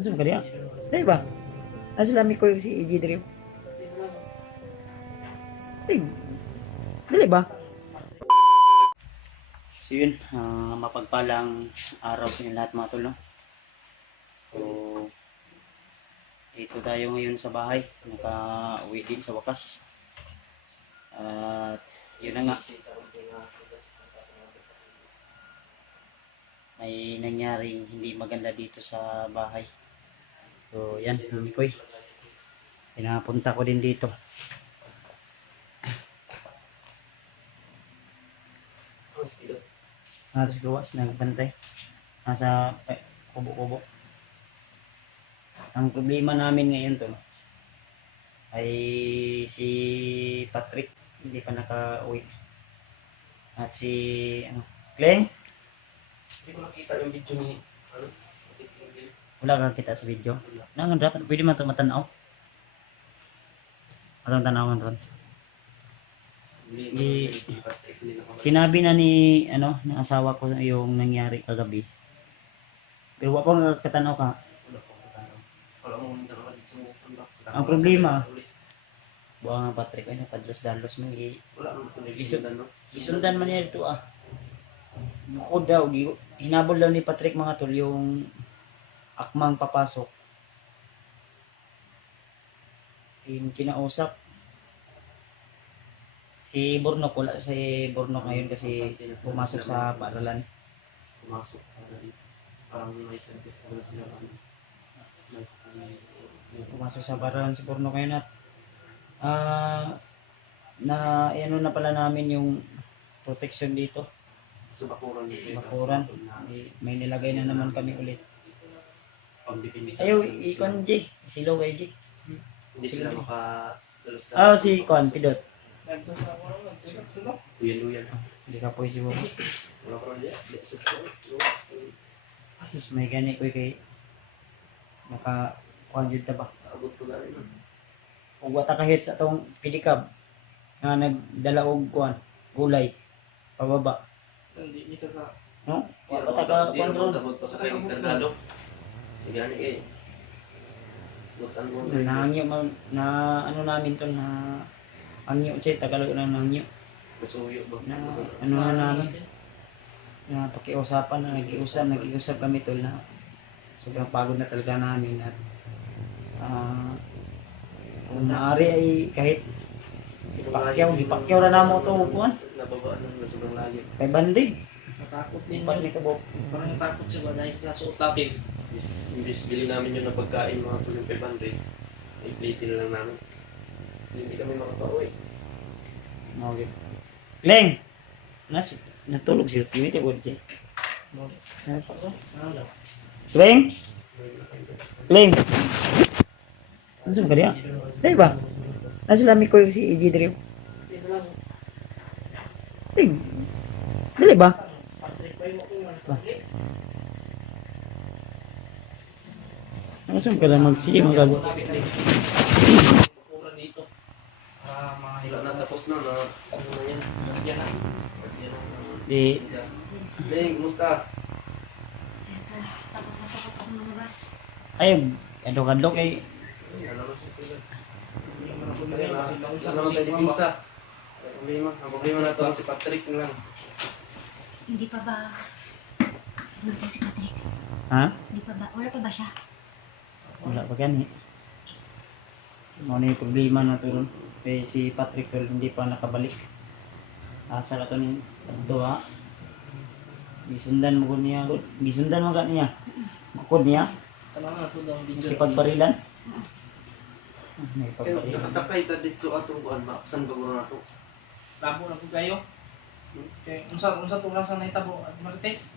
Ano sa kaya? Dahil ba? Asa lami ko si EJ Drew? Ay, dali ba? So yun, mapagpalang araw sa inyo lahat mga tol, no? So, ito tayo ngayon sa bahay. Naka-uwi din sa wakas. At yun na nga. May nangyaring hindi maganda dito sa bahay. So yan, mami koy. Pinapunta ko din dito. Harus gawas nagbantay. Nasa kubo-kubo. Ang problema namin ngayon to ay si Patrick hindi pa naka-uwi. At si Kleng, Hindi ko nakita yung video ni wala kang kita sa video. Nangan dapat pwede man ito matanaw. Atong tanawan ron. Sinabi na ni ng asawa ko yung nangyari kagabi. Pero wala ko nakakatanaw ka. Ang problema, buha nga Patrick ay napadlos-dalos mo isundan man niya ito bukod daw, hinabol daw ni Patrick mga tol yung akmang papasok. Yung kinausap si Bornok, wala si Bornok ngayon kasi pumasok sa paaralan. Pumasok sa paaralan si Bornok ngayon at na pala namin yung protection dito. Sa bakuran dito. Bakuran. May nilagay na naman kami ulit. Ayaw, ikon J. Silaw kay J. Hindi sila Si Kwan, Pidot. Uyan-uyan. Hindi ka po siguro. Wala ko rin Tapos may gani ko kay naka-Kwan dyan ba? Abot ko na rin. Kung wata ka hit sa itong pedicab na nagdala og Kwan, gulay, pababa. Hindi ito ka. No? Wata ka Kwan doon. Abot pa sa kayo kargado. Sige gani butan mo. Nahangyo na namin to na angyo siya, Tagalog na nangyo. Masuyo ba? Na namin na pakiusapan na nag-iusap kami tol na sobrang pagod na talaga namin at kung maaari ay kahit ipakyaw na namo to kuan Nababa na sobrang lalim. kay bandid Natakot din pat yun. ni kabo Parang natakot siya dahil sa suot natin. Imbis bili namin yun ng pagkain mga tulong 500. I-plate na lang namin. Hindi kami makapauwi. okay. Leng natulog siya pimit ko dyan Leng ano sa kaya dahil ba nasa lami ko si EJ Drew ay dali ba ano sa kaya magsige magago Bakuran dito. Mga Wala na tapos na ano na yan. yan na. di Leng, kumusta? Takot na takot ako lumabas. ay kadok ay Ano ba siya tulad? Sa Ano naman tayo depensa? Ang problema na ito si Patrick lang. Hindi pa ba buti si Patrick? ha Hindi pa ba? Wala pa ba siya? wala pa gani mo na yung problema na to eh si Patrick tol hindi pa nakabalik asa ka to ni adto gisundan mo ko niya gukod niya Tanong na ito daw ang video. ipagbarilan may Kaya pagbarilan nakasakay ta dito atong kuan ba? Saan ka guro na to? Labo na po kayo. Okay. Unsa tulang sa nahitabo at Marites?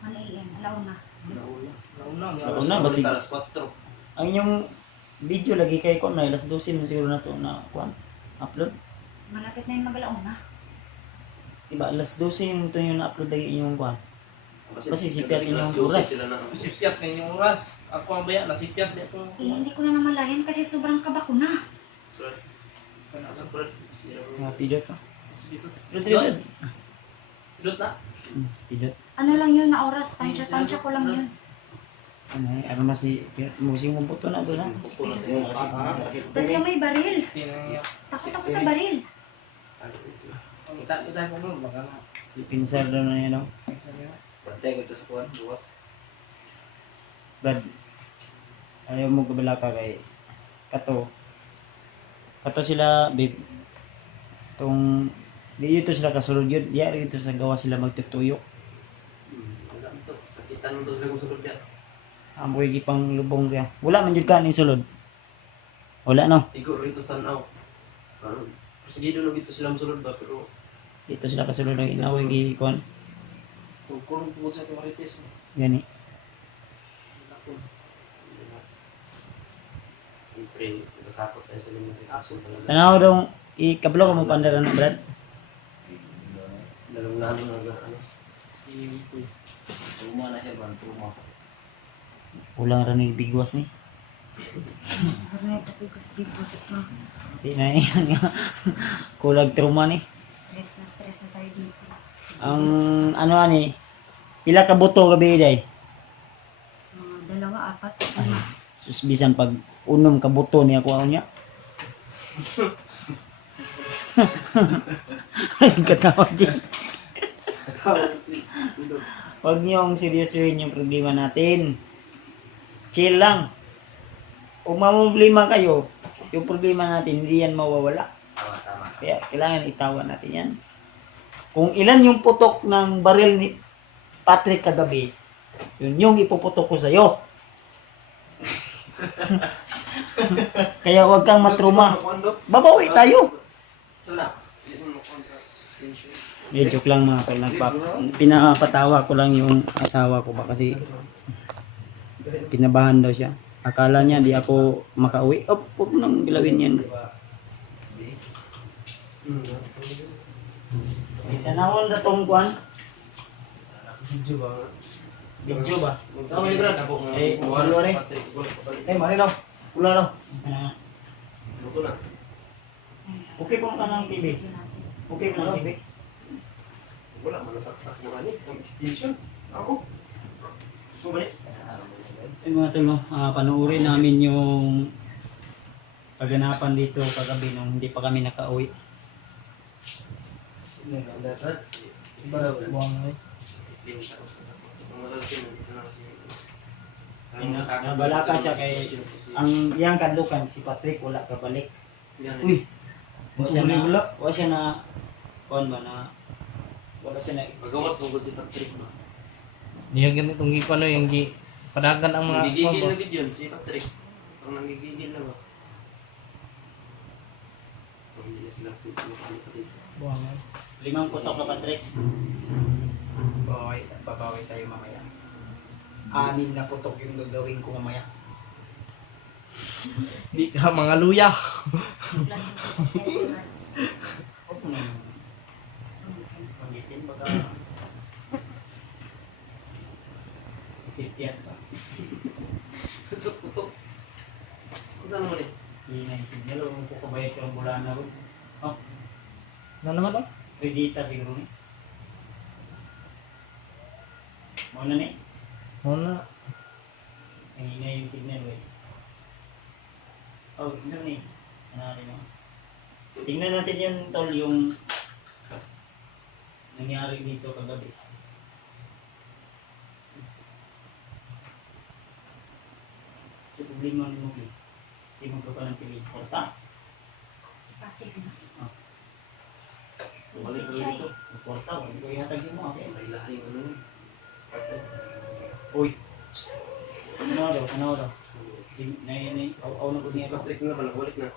1 a.m. Alauna. Nauna. Nauna. Nauna. basig. Alas 4. ang inyong video lagi kay ko na alas 12 man siguro na to na kuan upload Malapit na yung mag-alauna. diba alas 12 yung to yung na-upload lagi inyong kuan Kasi sipiat alas yung 12 oras. sila na. Sipiat na yung oras. Ako ang baya, nasipyat na itong... Eh, hindi ko na namalayan kasi sobrang kaba ko na. Asa Brad? mga pidot to Dito. pidot Dito na. pidot Ano lang yun na oras? Tansya ko lang yun. Ano na si musing mo buto na doon na. Puto na siya kasi. Ba't ka may baril? Tinangyay. Takot ako sa baril. Kita ko mo, baka na. Pinsar doon na yan, no? Bantay ko ito sa kuwan, buwas. Brad, ayaw mo gabala ka kay Kato. Kato sila, babe. Itong, di ito sila kasulod yun. Yari ito sa gawa sila magtutuyok. Wala ito. Sakitan mo ito sila kung sulod niya. Amoy gipang lubong kaya. Wala man jud kanin sulod. Wala no. Igo rito sa tanaw. Sige doon dito sila masulod ba pero Dito sila kasulod ng inaway gi kuan. Kulong po sa tumaritis. Gani. siyempre natatakot tayo sa limang sa kaso talaga. Tanaw dong ikablo ka mo pandaran na Brad. Dalawang lalo na ano. Tuma na siya, bang tuma. Ulang ra ni bigwas ni. Aray, tapos pa. Di na yan nga. Kulag trauma ni. Stress na tayo dito. Ang ano ani pila ka buto gabi day. Mga 2, 4. Sus bisan pag unom ka buto ni ako niya. Katawa dyan. Huwag niyong seryosohin yung problema natin. Chill lang. Kung mamumblema kayo, yung problema natin, hindi yan mawawala. Tama. Kaya kailangan itawa natin yan. Kung ilan yung putok ng baril ni Patrick kagabi, yun yung ipuputok ko sa'yo. Kaya huwag kang matruma. Babawi tayo. Joke lang mga tol. Pinapatawa ko lang yung asawa ko ba kasi kinabahan daw siya. Akala niya di ako makauwi. Oh, huwag mo nang gilawin yan. Tanawon na tong kuan. Video ba? Video ba? Sama ni Brad. Eh, walo rin. Mari daw. Pula daw. Luto na. Okay po ka ng TV. Okay po ng TV. Wala, manasaksak mo nga ni. Ang extension. Ako. Sumali. Eh mga tol, no, panoorin namin yung kaganapan dito kagabi nung hindi pa kami nakauwi. Nabalaka siya kay ang iyang kandukan si Patrick wala ka balik. Uy. Wala siya na kuan ba na wala siya na Magawas mo si Patrick ba? Yung ganitong ano yung padagan ang mga Nagigigil na gid yun si Patrick. Ang nagigigil na ba? Ang hindi na sila makakalimutan dito. buwangan. 5 putok ka Patrick. Babawi tayo mamaya. 6 na putok yung gagawin ko mamaya. Di ka mga luya. Huwag mo na yung pangitin baka isip yan pa. So, putok. Saan naman eh? Hindi na isip niya lang kung kukabayat yung bulan na rin. Oh, Ano naman oh? pwede siguro ni. Muna ni. Muna. Nangina yung signal eh. Oh, ito ni. Ano rin mo. Tingnan natin yun tol yung nangyari dito kagabi. So, problema ni mo eh. Hindi mo ka pa ng pili. Porta? Si Patrick na. Balik ko dito. Porta, hindi ko ihatag si mo. Okay? May lahi ano yun. Uy! Ano daw? Ano daw? Si aw na ko Si niya. Patrick na pala, balik na.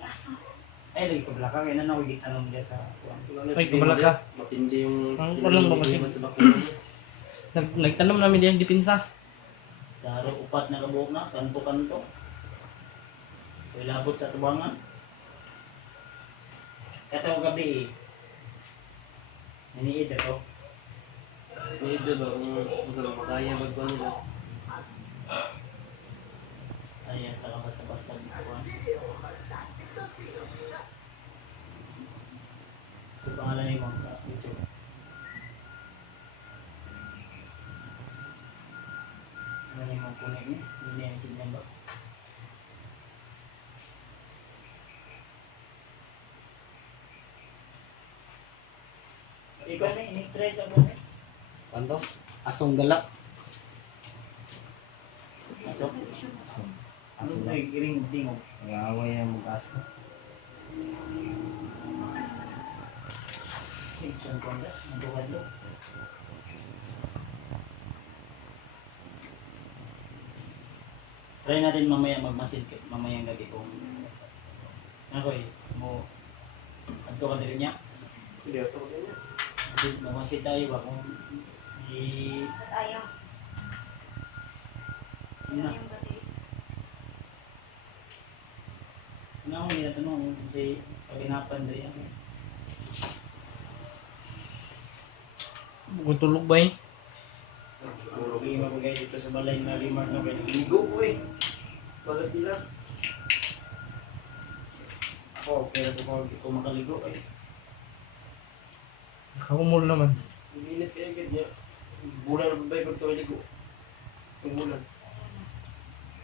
Yaso. Ay, lagi ko blaka. Kaya na nakikita tanong dyan sa kuwan. Ay, kabala ka. Matindi yung Ang kulang ba kasi? sa bakuna. Nagtanong namin diyan dipinsa. Sa upat na kabuok na, kanto-kanto. Kaya labot sa tubangan. Kataw gabi eh. Naniid ako. Hindi ba kung saan makaya magkuhan nila. Ayan, sa basta-basta kuwan. So, pangalan niyo mo sa YouTube. ang punay niya. Hindi niya yung signal ba? Ikaw na, ini-try sa mo. Kanto? Asong galak. Asok. Asong. Ano Asong ba galak. yung giring tingog? Nag-aaway ang mag-aso. Tingsan ko na. Nagbuhan do. Try natin mamaya magmasid mamayang gabi kung ako mo adto ka din niya. Hindi ako ganyan. Magmasid tayo ba kung Ba't ayaw? Sino Ano? yung battery? Una ko nila tanong kasi paginapan doon yan. Gutulog ba eh? Puro kayo mabagay dito sa balay na remark na pwede. Ligo ko eh. Balat nila. Ako, pero sa mga ko makaligo eh. Nakaumol naman. Uminit kayo ganyan. Bulan na ba yung ligo? Ang bulan.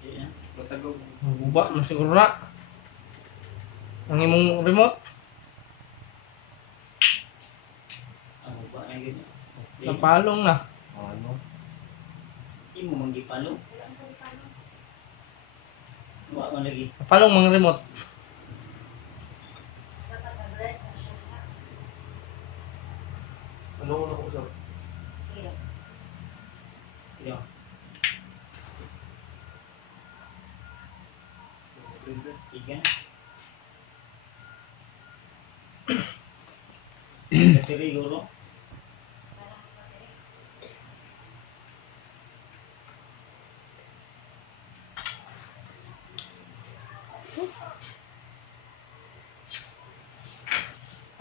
Yan. Matagaw. Guba na siguro na. Ang imong remote. Ako ba ay ganyan. Napalong na. Ano? Hindi mo manggipalo. Wa man lagi. Napalong mga remote. Ano ko na ko sa? Sige. Yo. Sige. Battery guro.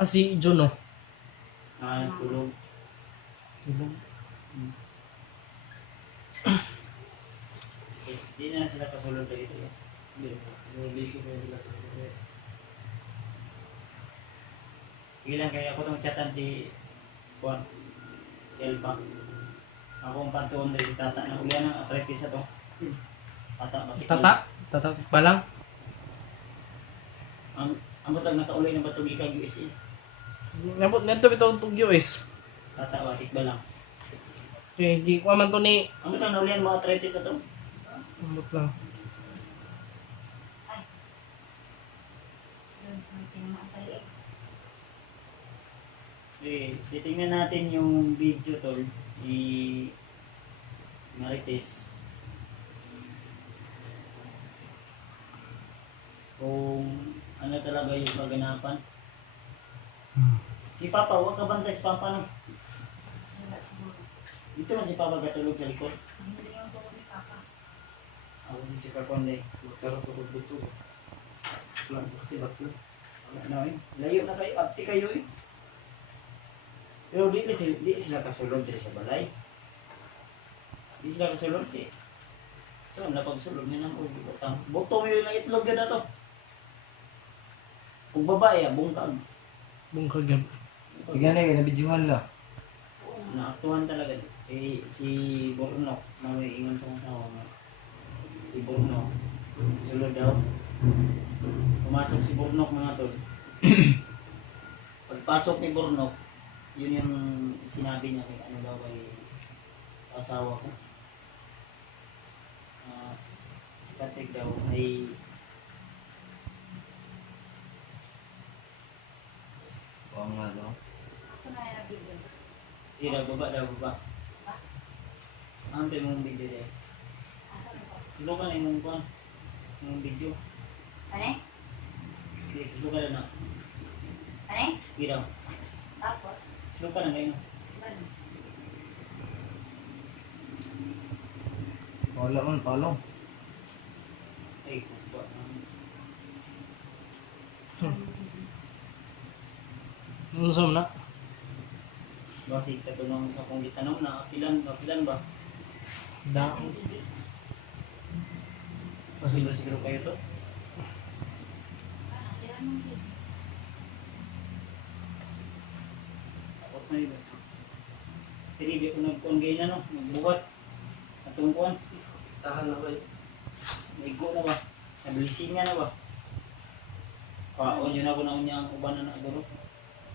Ah, si Juno. Ah, tulog. Hindi na sila kasulod na ito. Hindi. Hindi ko na sila. Ilan kaya ako itong chatan si Juan. Si Elpa. Ako ang pantuon dahil si Tata na ulian ng arthritis na to. Tata, bakit? Tata ba lang? Ang batag nakaulay ng batog ikag USA. Nabot nito itong US. Tata, bakit ba lang? Okay, di ko man to ni. Ang batag na ulian mga arthritis na to. Nabot lang. Yun, may tinamaan sa liig. Okay, titingnan natin yung video tol. Marites. Kung ano talaga yung kaganapan. Si Papa, huwag ka bantay si Papa no. Wala siguro. Dito na si Papa gatulog sa likod. Hindi yung tulog ni Papa. Ako din si Kakonde. Magkaroon ko dito. Plan kasi bakla. Wala na eh. Layo na kayo, apti kayo eh. Pero di sila kasulod din sa balay. Di sila kasulod eh. So, napagsulod niya ng ulo. Bukto mo yun ang itlog na to. Kung babae, bungkag. Bungkag yan. Tignan na, nabidyohan na. Naaktuhan talaga. Eh, si Bornok, may ingon sa masawa mo. Si Bornok, sulod daw. Pumasok si Bornok mga tol. Pagpasok ni Bornok, yun yung sinabi niya kay ano daw kay asawa ko. Si Patrick daw ay Oo nga, no? Asa na yung video? tira baba. Ante mong video day. Asa na po? Sulo ka na yung kwan. Yung video. Ano? Hindi, sulo ka na. Ano? Tira. Tapos? Sulo ka na ngayon. Ano? Wala man, palong. Ay, kuba. Ano sa na? Basi, katulong sa kong gitanong na apilan ba? Da. Kasi ba siguro kayo to? Sila nung video. Takot na yun. Tiribi ko nag-convey na no, nagbuhat. Atong kuwan. Tahan na kayo. Naigo na ba? Nabilisingan na ba? Paon yun ako na unya ang uban na nagaro.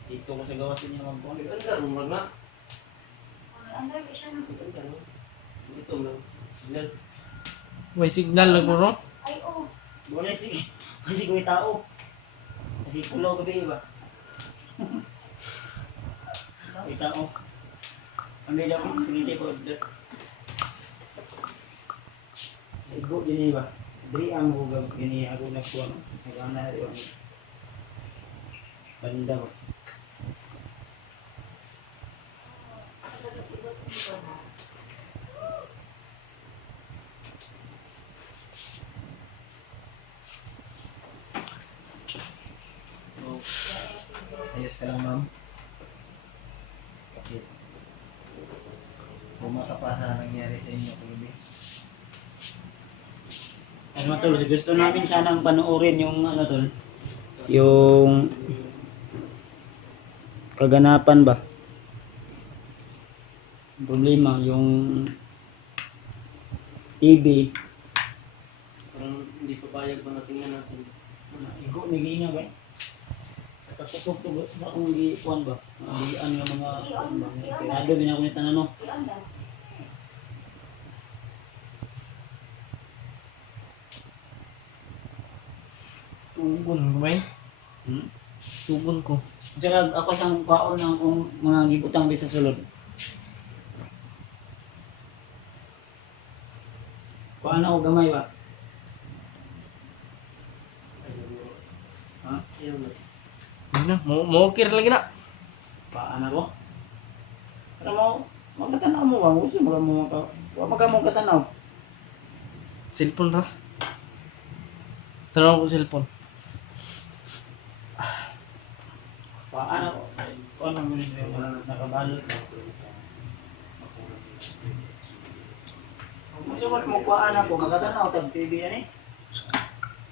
Dito ko sa gawas niya magbuwan. Nag-andar mo na. Under ka siya ng... Nag-andar mo. Ito lang. Signal. May signal lang mo, no? Ay, oh. Boleh sige. Kasi ko tao. Kasi pulo gabi ba? May tao. Ang gaya mo, piniti ko. Igo din ba? Diri ang hugag ini ako nagkuha no. Nagana rin. Banda ba? Ayos ka lang, ma'am. Okay. Bumaka pa sa nangyari sa inyo, Kuya. Ano tol, gusto namin sanang panoorin yung ano tol. Yung kaganapan ba? Problema yung TV. Parang hindi pa payag pa natingnan natin. Igo ni gina ba? Sa kakusog to sa akong giikuan ba? Ang nga mga ano ba? Sinado bin ako ni tanan no. Iyon daw. Tugon ko ba Hmm? Tugon ko. Saka ako sang kwaon ng kung mga gibutang sa sulod. Kuan ako gamay ba? Ayun mo. Ha? Ayun na. Yun na, mukir lagi na. Paan ako? Pero mo, magkatanaw mo ba? Gusto mo ka mo ka mo katanaw. Cellphone ra. Tanong ko cellphone. Paan ako? Kuan ang mga nakabalot na. Gusto mo kuan ako, magkatanaw tag TV yan eh.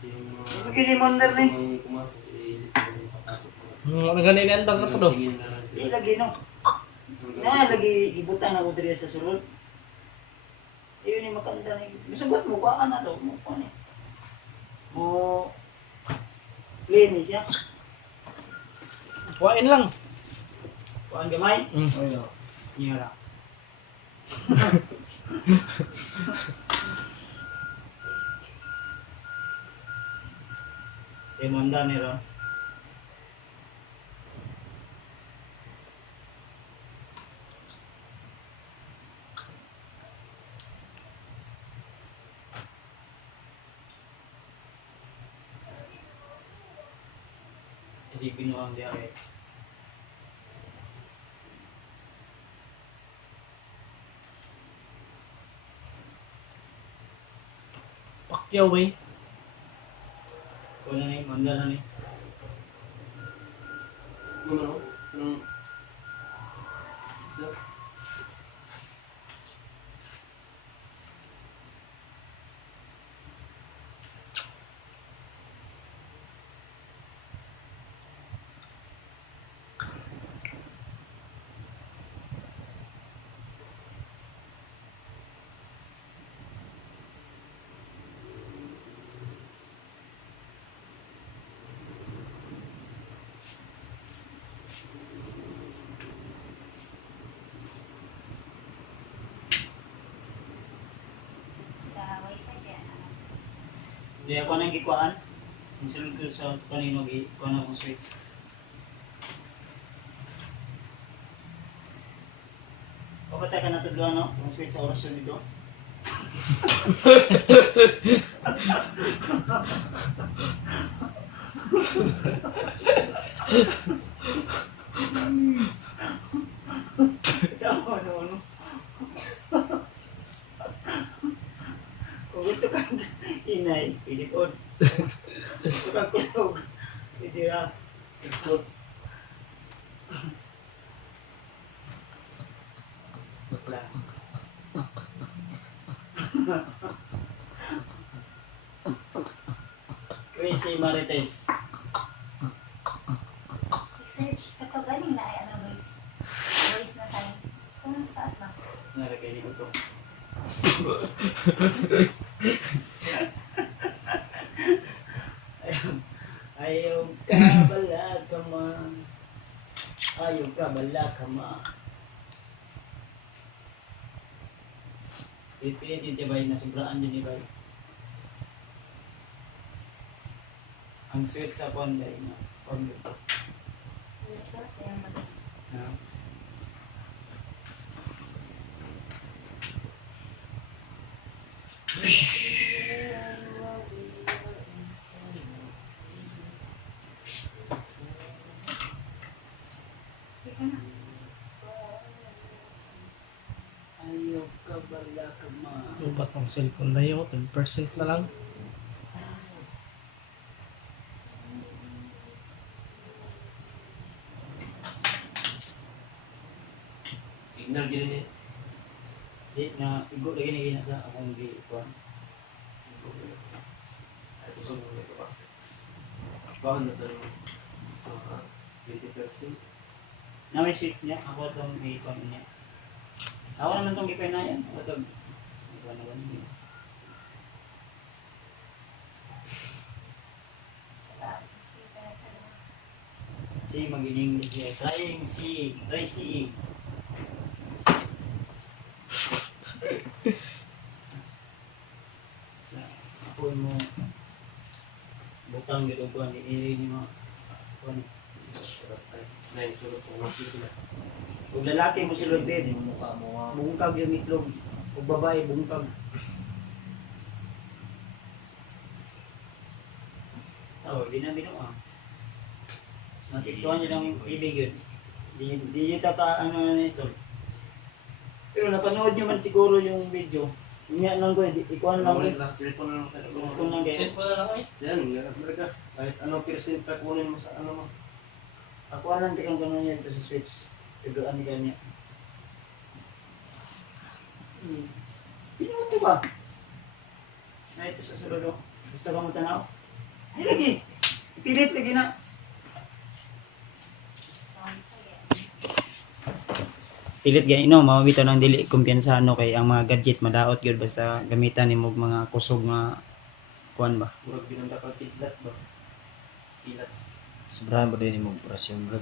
Yung Hindi kini monder ni. mga pumasok, hindi papasok mo. Naganin ang dagat ko do. Tingin na lang Di sila. lagi no. Na lagi ibutang ako diri sa sulod. Iyon ni makanda ni. Gusto mo kuan na to, mo kuan eh. Mo linis siya. Kuhain lang. Kuan gamay. Ayun. Iyara. Manda ni Ron. Isipin mo ang diya eh. Pakyaw ba Kuan na ni, manda na ni. Ano? Anong... Isa? Sa wifi kaya na. Di ako nang gikuan. Insulod ko sa kanino gikuan akong switch. Papatay ka na ito doon, no? Yung switch sa orasyon nito. Tama, ano? Kung gusto kang inay, pili ko. Gusto kang kusog, pili ra. Ikot. Wala. Crazy Marites. I-search ka to galing na ay ano voice. Voice na tayo. Kung nasa taas na. Nalagay ko to. Ayaw ka bala ka ma. Ayaw ka bala ka ma. Pipilit yun siya bay, nasubraan yun ni bay. Ang sweet sa ponday na. Ponday. Na. Ayaw ka bala ka ma. Ano ba itong cellphone na yun? 10% na lang. Signal gini niya. Di na igo lagi ni sa akong di kuan. Ay, kusog mo ito pa. Bawal na ito naman. 20%. Na may seats niya, ako itong may kuan niya. Ako naman itong gipay na yan. Ako itong kuan na niya. Si magining siya. Try seeing. Sa ako mo butang dito kuan ni mo kuan. Na yung sulot ko nga sila. Kung lalaki mo sulod din, Yung mukha mo. bungkag yung itlog. Kung babae, bungkag. Oh, di na binuang. Natiktuhan nyo lang yung ibig yun. Di nyo taka ano na ito. Pero napanood nyo man siguro yung video. Unya lang ko, ikuhan lang ko. Cellphone na lang tayo. Cellphone lang kayo. Cellphone na lang eh. Yan, talaga. Kahit anong percent ka kunin mo sa ano mo. Ako lang tikang gano'n yan ito sa switch. Pero ano ganyan. Pinuto ba? Na ito sa sulod. Gusto ka mo tanaw? Ay lagi! Ipilit lagi na. Pilit gani no, mamabito ng dili kumpiyansa no kay ang mga gadget madaot gyud basta gamitan nimo mga kusog nga kuan ba. Murag binanda ka kidlat ba? Kilat. Sobrahan ba din yung operasyon, bro?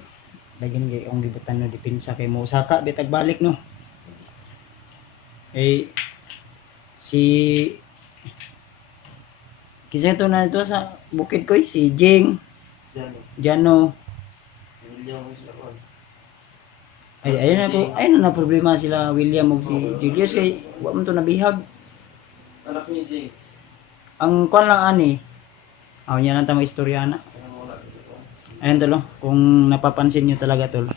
Daghan gay ang gibutan no depensa kay mo saka bitag balik no. Eh si Kisa to na ito sa bukid ko si Jing, Diyan. Jano. Si William mo sila ko. Ay ayun na problema sila William ug si Julius kay wa man to nabihag. Anak ni Jay. Ang kuan lang ani. Aw nya nang tama istorya na. Kaya mo wala kasi ko. Ayun tolo, kung napapansin nyo talaga tol,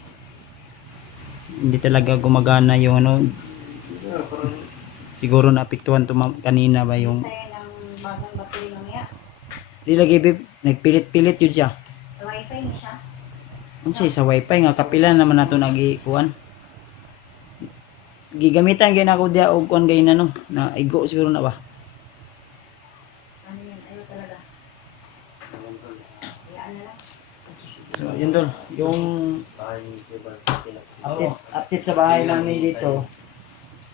hindi talaga gumagana yung ano, Yeah, parang siguro naapektuhan to kanina ba yung, Tayo ng bagong battery mamaya. di lagi bib, nagpilit-pilit yun siya. Sa wifi niya siya. Unsay sa wifi nga, kapila naman nato nagikuan. Gigamitan gyud ako dia og kuan gay na no, na igo siguro na ba. Ano yun? Ayaw talaga. Hayaan na lang. So yun tol, yung bahay ni Diba sa pila. update sa bahay namin dito,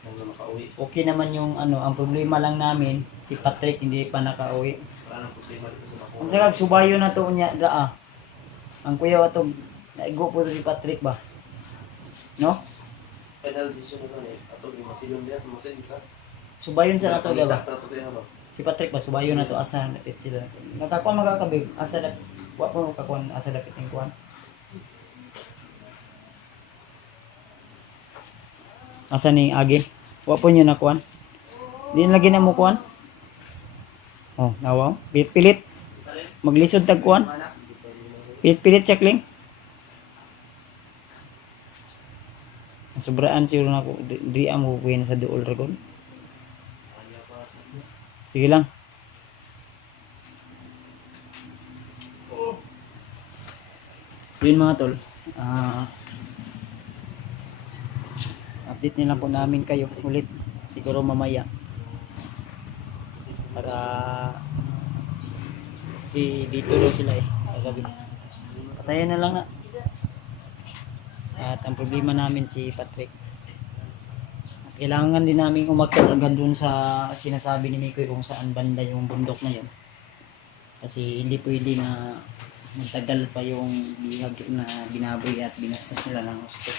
Nang na makauwi. okay naman yung ano, ang problema lang namin, si Patrick hindi pa nakauwi. Wala nang problema dito sa Kung bakuna. sa subayo na to niya daa. Ang kuya wato naigo po to si Patrick ba? No? Final decision na eh. Ato yung masilong diyan, masilong ka. Subayon sa nato ba? Para to kaya ba? Si Patrick ba subayo na to asa napit sila. Nakakuan magakabig asa na wa pa makakuan asa dapit ning kuan. Asa ni agi? Wa po niyo nakuan. Di na lagi na mo kuan. Oh, nawaw. Pilit-pilit. Maglisod tag kuan. Pilit-pilit checkling. Sobraan siguro na ako. Di mo kuya sa duol ragon. Sige lang. So yun mga tol. Update nila po namin kayo ulit. Siguro mamaya. Para si dito daw sila eh. Kagabi. Patayan na lang na. At ang problema namin si Patrick. kailangan din namin umakyat agad dun sa sinasabi ni Mikoy kung saan banda yung bundok na yun. Kasi hindi pwede na magtagal pa yung bihag na binaboy at binastos nila ng gusto.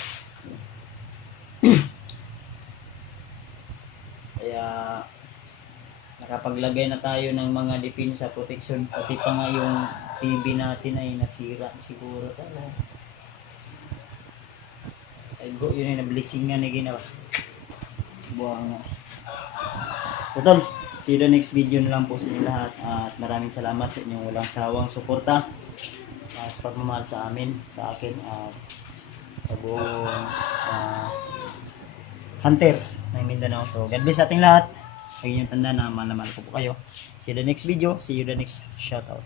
Kaya nakapaglagay na tayo ng mga depensa, protection, pati pa nga yung TV natin ay nasira siguro talaga. Ay go, yun yung na-blessingan na ginawa. Buwang nga. Putol, see you the next video na lang po sa inyo lahat. At maraming salamat sa inyong walang sawang suporta at pagmamahal sa amin, sa akin, at sa buong Hunter ng Mindanao. So, God bless sa ating lahat. Huwag niyong tanda na mahal na mahal ko po kayo. See you the next video. See you the next shoutout.